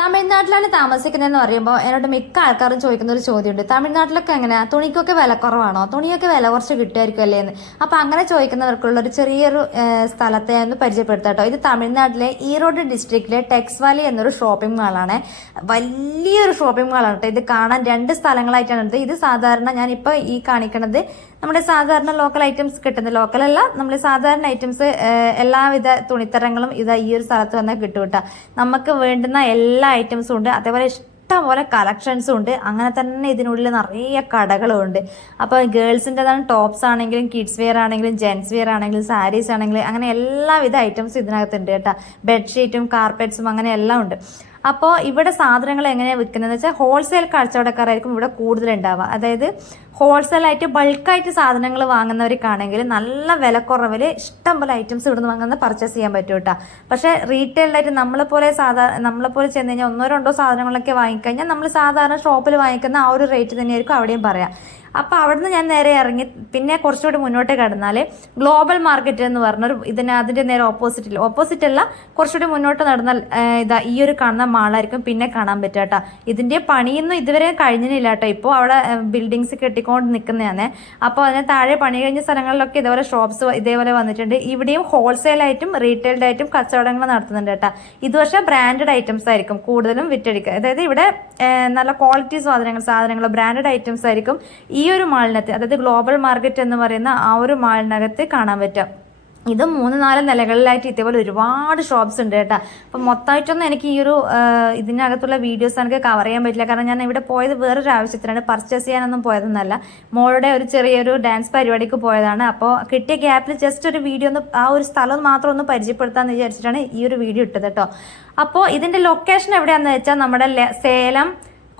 തമിഴ്നാട്ടിലാണ് താമസിക്കുന്നതെന്ന് പറയുമ്പോൾ എന്നോട് മിക്ക ആൾക്കാരും ചോദിക്കുന്ന ഒരു ചോദ്യമുണ്ട്. തമിഴ്നാട്ടിലൊക്കെ എങ്ങനെയാ, തുണിക്കൊക്കെ വില കുറവാണോ, തുണിയൊക്കെ വില കുറച്ച് കിട്ടുമായിരിക്കും അല്ലേ എന്ന്. അപ്പൊ അങ്ങനെ ചോദിക്കുന്നവർക്കുള്ള ഒരു ചെറിയൊരു സ്ഥലത്തെ ഒന്ന് പരിചയപ്പെടുത്താം കേട്ടോ. ഇത് തമിഴ്നാട്ടിലെ ഈറോഡ് ഡിസ്ട്രിക്റ്റിലെ ടെക്സ് വാലി എന്നൊരു ഷോപ്പിംഗ് മാളാണ്. വലിയൊരു ഷോപ്പിംഗ് മാളാണ് കേട്ടോ. ഇത് കാണാൻ രണ്ട് സ്ഥലങ്ങളായിട്ടാണ് എടുത്തത്. ഇത് സാധാരണ ഞാനിപ്പോൾ ഈ കാണിക്കുന്നത് നമ്മുടെ സാധാരണ ലോക്കൽ ഐറ്റംസ് കിട്ടുന്നത്, ലോക്കലല്ല നമ്മൾ സാധാരണ ഐറ്റംസ് എല്ലാവിധ തുണിത്തരങ്ങളും ഇത് ഈ ഒരു സ്ഥലത്ത് വന്നാൽ കിട്ടും കേട്ടോ. നമുക്ക് വേണ്ടുന്ന എല്ലാ ഐറ്റംസും ഉണ്ട്, അതേപോലെ ഇഷ്ടംപോലെ കളക്ഷൻസും ഉണ്ട്. അങ്ങനെ തന്നെ ഇതിനുള്ളിൽ നിറയെ കടകളും ഉണ്ട്. അപ്പോൾ ഗേൾസിൻ്റെതാണ്, ടോപ്സ് ആണെങ്കിലും കിഡ്സ് വെയർ ആണെങ്കിലും ജെൻസ് വെയർ ആണെങ്കിലും സാരീസ് ആണെങ്കിലും അങ്ങനെ എല്ലാവിധ ഐറ്റംസും ഇതിനകത്തുണ്ട് കേട്ടോ. ബെഡ്ഷീറ്റും കാർപ്പറ്റ്സും അങ്ങനെ എല്ലാം ഉണ്ട്. അപ്പോൾ ഇവിടെ സാധനങ്ങൾ എങ്ങനെയാണ് വിൽക്കുന്നതെന്ന് വെച്ചാൽ ഹോൾസെയിൽ കച്ചവടക്കാരായിരിക്കും ഇവിടെ കൂടുതലുണ്ടാവുക. അതായത് ഹോൾസെയിലായിട്ട് ബൾക്കായിട്ട് സാധനങ്ങൾ വാങ്ങുന്നവർക്കാണെങ്കിൽ നല്ല വിലക്കുറവിൽ ഇഷ്ടംപോലെ ഐറ്റംസ് ഇവിടുന്ന് വാങ്ങുന്ന പർച്ചേസ് ചെയ്യാൻ പറ്റും കേട്ടോ. പക്ഷേ റീറ്റെയിലായിട്ട് നമ്മളെപ്പോലെ ചെന്ന് കഴിഞ്ഞാൽ ഒന്നോ രണ്ടോ സാധനങ്ങളൊക്കെ വാങ്ങിക്കഴിഞ്ഞാൽ നമ്മൾ സാധാരണ ഷോപ്പിൽ വാങ്ങിക്കുന്ന ആ ഒരു റേറ്റ് തന്നെയായിരിക്കും അവിടെയും പറയാം. അപ്പോൾ അവിടുന്ന് ഞാൻ നേരെ ഇറങ്ങി പിന്നെ കുറച്ചുകൂടി മുന്നോട്ട് കടന്നാൽ ഗ്ലോബൽ മാർക്കറ്റ് എന്ന് പറഞ്ഞൊരു അതിൻ്റെ നേരെ ഓപ്പോസിറ്റ് അല്ല, കുറച്ചുകൂടി മുന്നോട്ട് നടന്നാൽ ഇതാ ഈ ഒരു കാണുന്ന മാളായിരിക്കും പിന്നെ കാണാൻ പറ്റുക കേട്ടോ. ഇതിൻ്റെ പണിയൊന്നും ഇതുവരെ കഴിഞ്ഞില്ല കേട്ടോ. ഇപ്പോൾ അവിടെ ബിൽഡിങ്സ് കെട്ടിക്കൊണ്ട് നിൽക്കുന്നതാണ്. അപ്പോൾ അതിന് താഴെ പണി കഴിഞ്ഞ സ്ഥലങ്ങളിലൊക്കെ ഇതേപോലെ ഷോപ്സ് ഇതേപോലെ വന്നിട്ടുണ്ട്. ഇവിടെയും ഹോൾസെയിലായിട്ടും റീറ്റെയിൽഡായിട്ടും കച്ചവടങ്ങൾ നടത്തുന്നുണ്ട് കേട്ടോ. ഇത് പക്ഷേ ബ്രാൻഡഡ് ഐറ്റംസ് ആയിരിക്കും കൂടുതലും വിറ്റഴിക്കുക. അതായത് ഇവിടെ നല്ല ക്വാളിറ്റി സാധനങ്ങൾ ബ്രാൻഡഡ് ഐറ്റംസ് ആയിരിക്കും ഈ ഒരു മാളിനകത്ത്, അതായത് ഗ്ലോബൽ മാർക്കറ്റ് എന്ന് പറയുന്ന ആ ഒരു മാളിനകത്ത് കാണാൻ പറ്റും. ഇത് 3-4 നിലകളിലായിട്ട് ഇതേപോലെ ഒരുപാട് ഷോപ്സ് ഉണ്ട് കേട്ടോ. അപ്പം മൊത്തമായിട്ടൊന്നും എനിക്ക് ഈ ഒരു ഇതിനകത്തുള്ള വീഡിയോസ് എനിക്ക് കവർ ചെയ്യാൻ പറ്റില്ല. കാരണം ഞാൻ ഇവിടെ പോയത് വേറൊരു ആവശ്യത്തിനാണ്, പർച്ചേസ് ചെയ്യാനൊന്നും പോയതെന്നല്ല. മോളുടെ ഒരു ചെറിയൊരു ഡാൻസ് പരിപാടിക്ക് പോയതാണ്. അപ്പോൾ കിട്ടിയ ഗ്യാപ്പിൽ ജസ്റ്റ് ഒരു വീഡിയോ ഒന്ന് ആ ഒരു സ്ഥലം മാത്രം ഒന്ന് പരിചയപ്പെടുത്താമെന്ന് വിചാരിച്ചിട്ടാണ് ഈ ഒരു വീഡിയോ ഇട്ടത് കേട്ടോ. അപ്പോൾ ഇതിൻ്റെ ലൊക്കേഷൻ എവിടെയാണെന്ന് വെച്ചാൽ നമ്മുടെ സേലം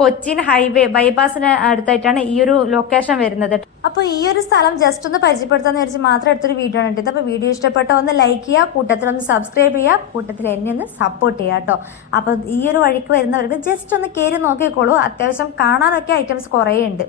കൊച്ചിൻ ഹൈവേ ബൈപ്പാസിന് അടുത്തായിട്ടാണ് ഈ ഒരു ലൊക്കേഷൻ വരുന്നത്. അപ്പോൾ ഈ ഒരു സ്ഥലം ജസ്റ്റ് ഒന്ന് പരിചയപ്പെടുത്താന്ന് വിചാരിച്ച് മാത്രം എടുത്തൊരു വീഡിയോ ആണ് ഇട്ടത്. അപ്പോൾ വീഡിയോ ഇഷ്ടപ്പെട്ട ഒന്ന് ലൈക്ക് ചെയ്യുക, കൂട്ടത്തിൽ ഒന്ന് സബ്സ്ക്രൈബ് ചെയ്യുക, കൂട്ടത്തിൽ എന്നെ ഒന്ന് സപ്പോർട്ട് ചെയ്യുക കേട്ടോ. അപ്പോൾ ഈ ഒരു വഴിക്ക് വരുന്നവർക്ക് ജസ്റ്റ് ഒന്ന് കയറി നോക്കിക്കോളൂ. അത്യാവശ്യം കാണാനൊക്കെ ഐറ്റംസ് കുറേ ഉണ്ട്.